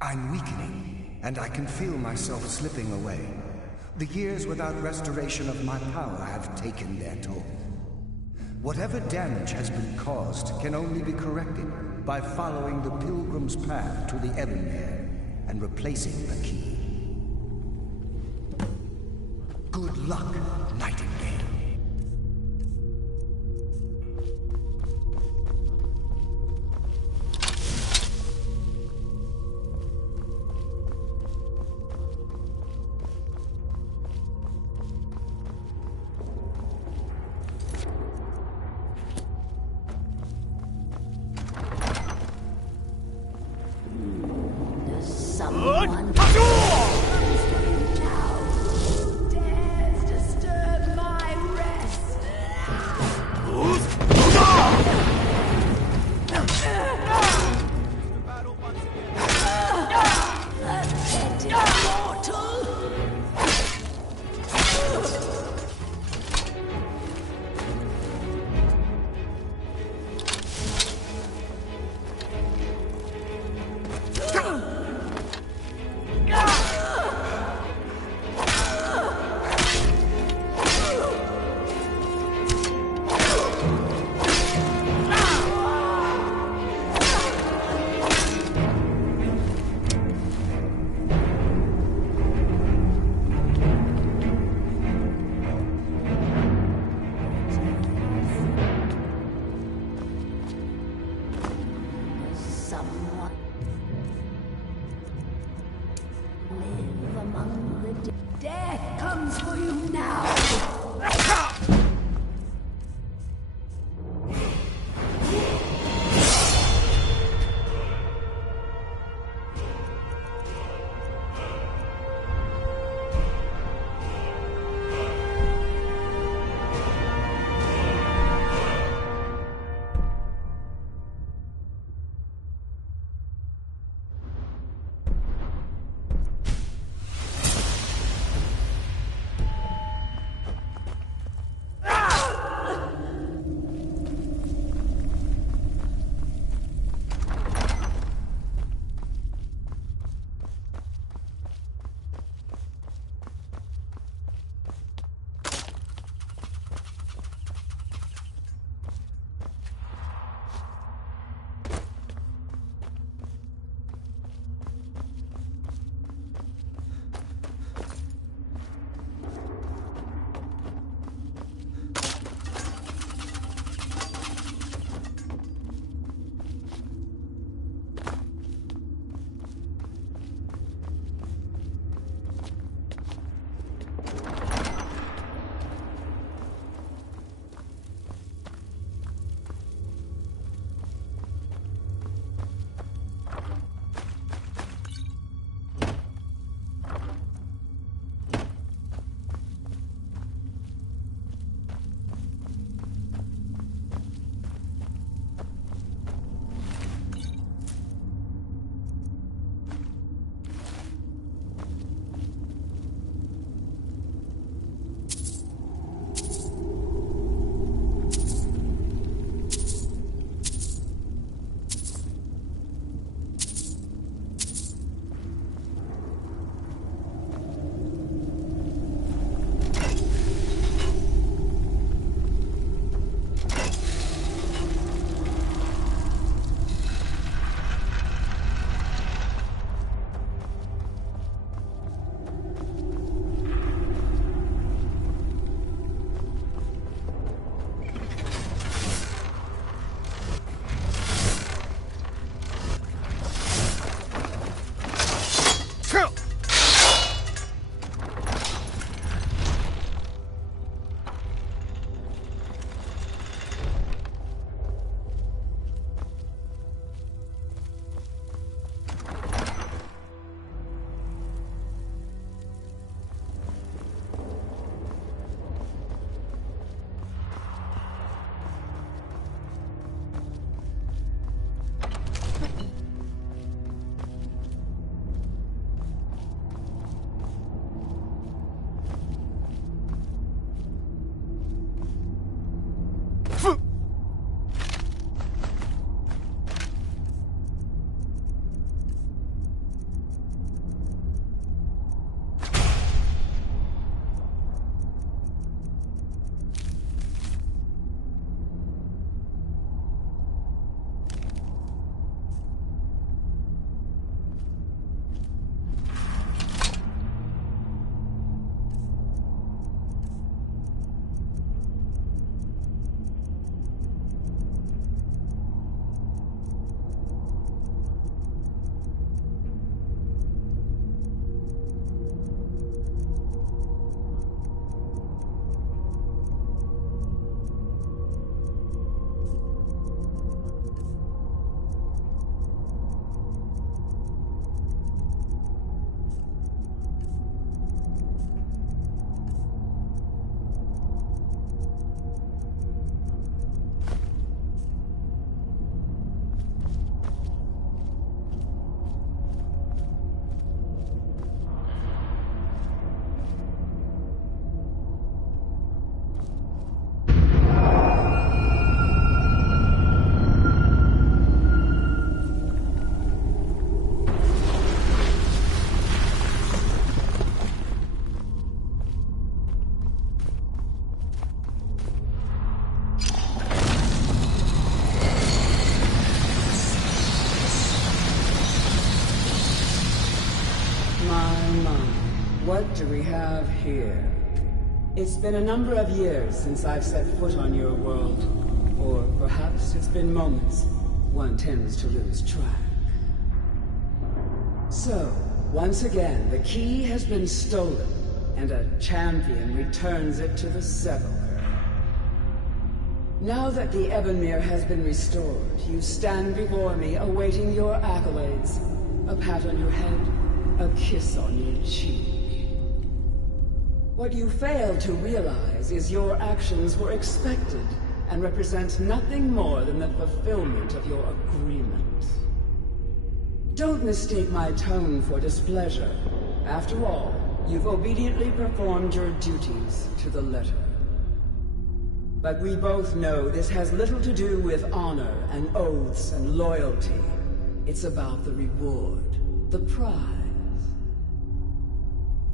I'm weakening, and I can feel myself slipping away. The years without restoration of my power have taken their toll. Whatever damage has been caused can only be corrected by following the Pilgrim's path to the Ebonmere and replacing the key. Good luck, Nightingale. Someone dares disturb my do we have here? It's been a number of years since I've set foot on your world. Or perhaps it's been moments. One tends to lose track. So, once again, the key has been stolen, and a champion returns it to the Sepulchre. Now that the Ebonmere has been restored, you stand before me awaiting your accolades. A pat on your head, a kiss on your cheek. What you fail to realize is your actions were expected and represent nothing more than the fulfillment of your agreement. Don't mistake my tone for displeasure. After all, you've obediently performed your duties to the letter. But we both know this has little to do with honor and oaths and loyalty. It's about the reward, the prize.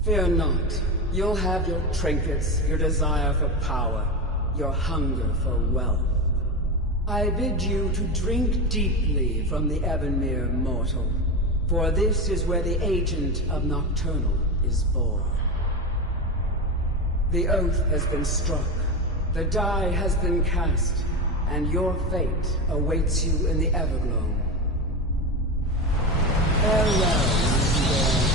Fear not. You'll have your trinkets, your desire for power, your hunger for wealth. I bid you to drink deeply from the Ebonmere mortal, for this is where the agent of Nocturnal is born. The oath has been struck, the die has been cast, and your fate awaits you in the Everglow. Farewell, Nightingale.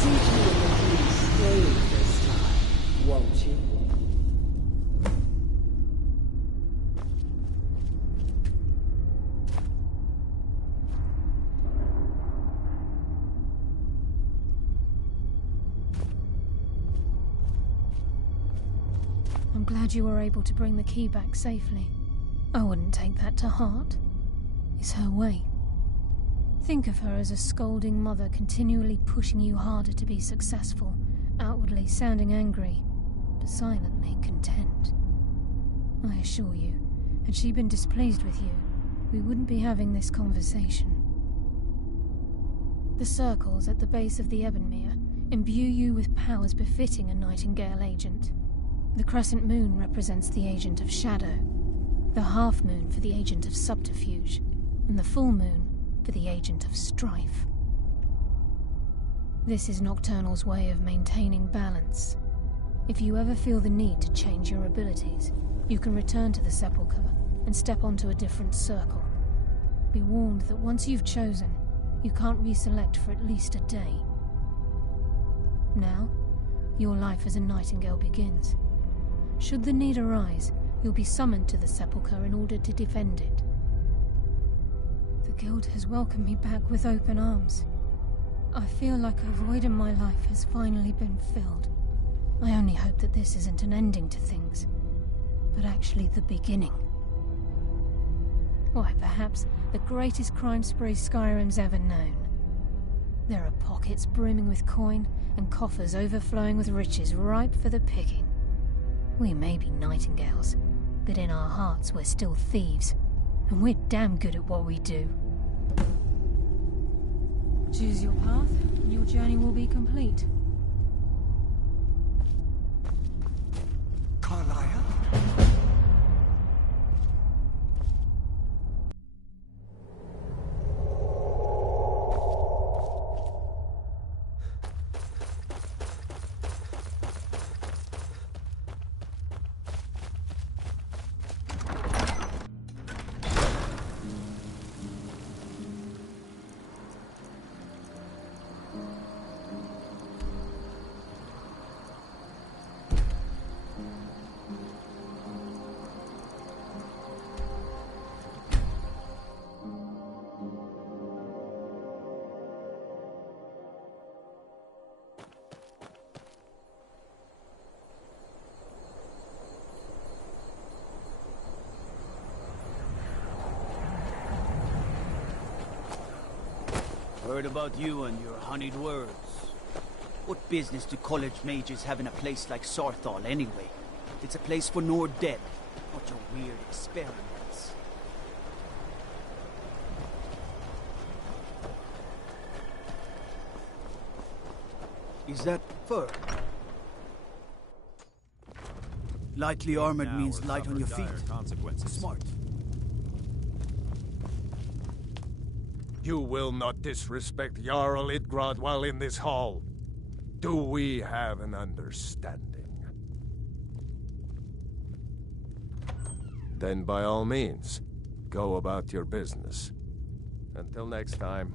See to it that you stay this time, won't you? I'm glad you were able to bring the key back safely. I wouldn't take that to heart. It's her way. Think of her as a scolding mother continually pushing you harder to be successful, outwardly sounding angry, but silently content. I assure you, had she been displeased with you, we wouldn't be having this conversation. The circles at the base of the Ebonmere imbue you with powers befitting a Nightingale agent. The crescent moon represents the agent of shadow, the half moon for the agent of subterfuge, and the full moon for the agent of strife. This is Nocturnal's way of maintaining balance. If you ever feel the need to change your abilities, you can return to the Sepulchre and step onto a different circle. Be warned that once you've chosen, you can't reselect for at least a day. Now, your life as a Nightingale begins. Should the need arise, you'll be summoned to the Sepulchre in order to defend it. The Guild has welcomed me back with open arms. I feel like a void in my life has finally been filled. I only hope that this isn't an ending to things, but actually the beginning. Why, perhaps the greatest crime spree Skyrim's ever known. There are pockets brimming with coin and coffers overflowing with riches ripe for the picking. We may be Nightingales, but in our hearts we're still thieves, and we're damn good at what we do. Choose your path, and your journey will be complete. Carlia? Heard about you and your honeyed words. What business do college mages have in a place like Morthal anyway? It's a place for no dead, not your weird experiments. Is that fur? Lightly armored means light on your feet. Smart. You will not disrespect Jarl Idgrad while in this hall. Do we have an understanding? Then by all means, go about your business. Until next time.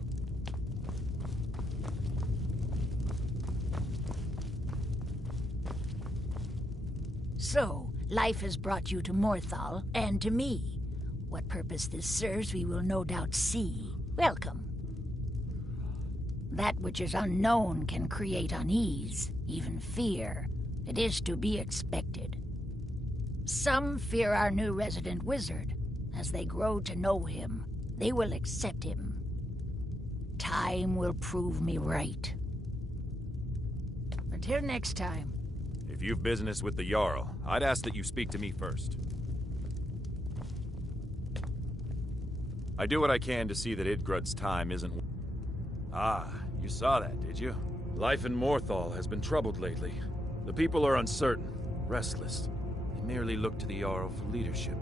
So, life has brought you to Morthal, and to me. What purpose this serves we will no doubt see. Welcome. That which is unknown can create unease, even fear. It is to be expected. Some fear our new resident wizard. As they grow to know him, they will accept him. Time will prove me right. Until next time. If you've business with the Jarl, I'd ask that you speak to me first. I do what I can to see that Idgrud's time isn't... Ah, you saw that, did you? Life in Morthal has been troubled lately. The people are uncertain, restless. They merely look to the Jarl for leadership.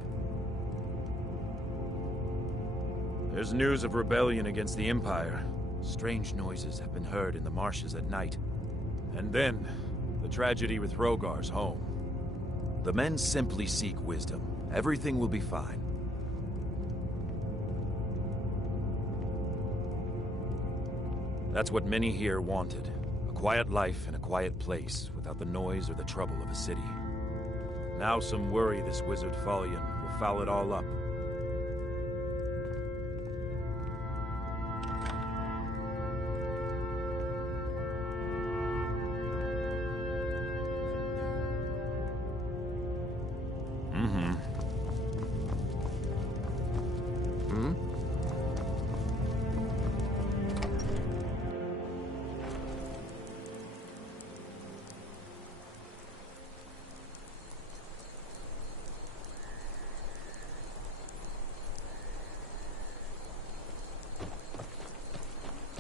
There's news of rebellion against the Empire. Strange noises have been heard in the marshes at night. And then, the tragedy with Hrogar's home. The men simply seek wisdom. Everything will be fine. That's what many here wanted. A quiet life in a quiet place, without the noise or the trouble of a city. Now some worry this wizard Fallion will foul it all up.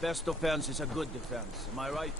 Best offense is a good defense, am I right?